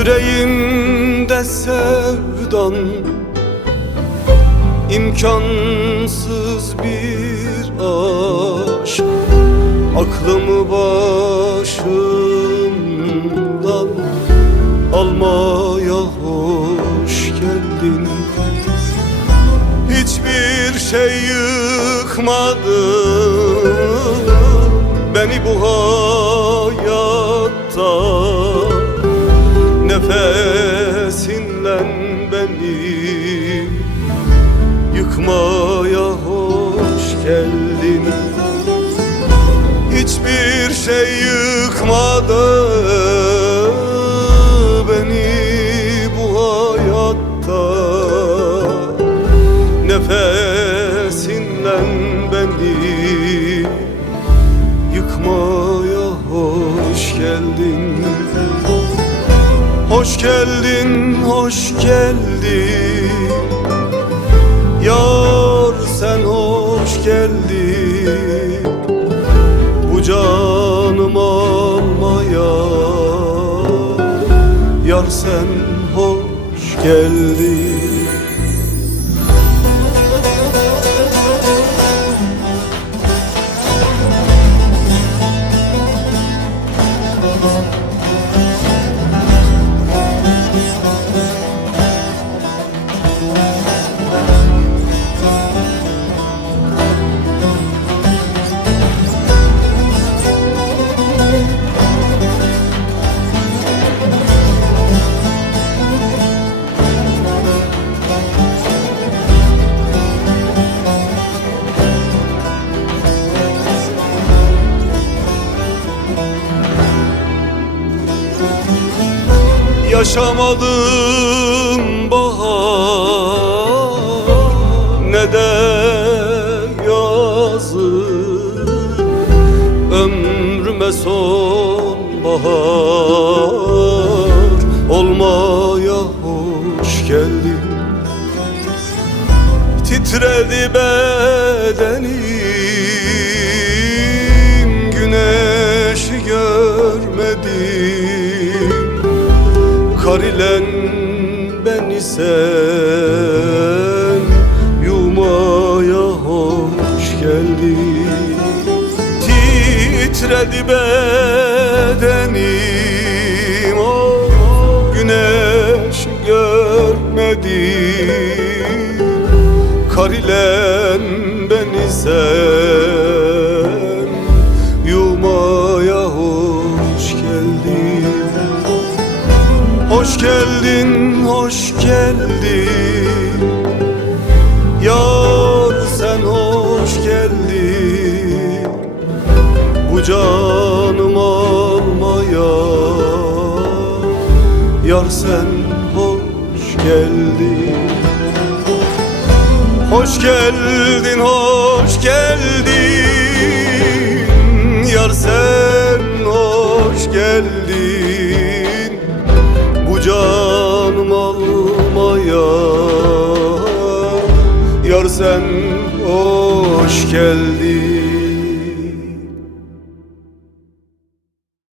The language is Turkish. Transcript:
Yüreğimde sevdan, imkansız bir aşk. Aklımı başımdan almaya hoş geldin. Hiçbir şey yıkmadı beni bu hayatta. Nefesinle beni yıkmaya hoş geldin. Hiçbir şey yıkmadı beni bu hayatta. Nefesinle beni yıkmaya hoş geldin. Hoş geldin, hoş geldin. Yar sen hoş geldin. Bu canım almaya yar sen hoş geldin. Yaşamadım bahar ne de yazı, ömrüme son bahar olmaya hoş geldin. Titredi bedenim, güneşi görmedim. Kar ile beni sen yumaya hoş geldin. Titredi bedenim, oh, güneş görmedim. Kar ile beni sen yumaya hoş geldin. Hoş geldin, hoş geldin. Yar sen hoş geldin. Bu canım almaya yar sen hoş geldin. Hoş geldin, hoş geldin. Yar sen hoş geldin. Bu canım almaya yar sen hoş geldin.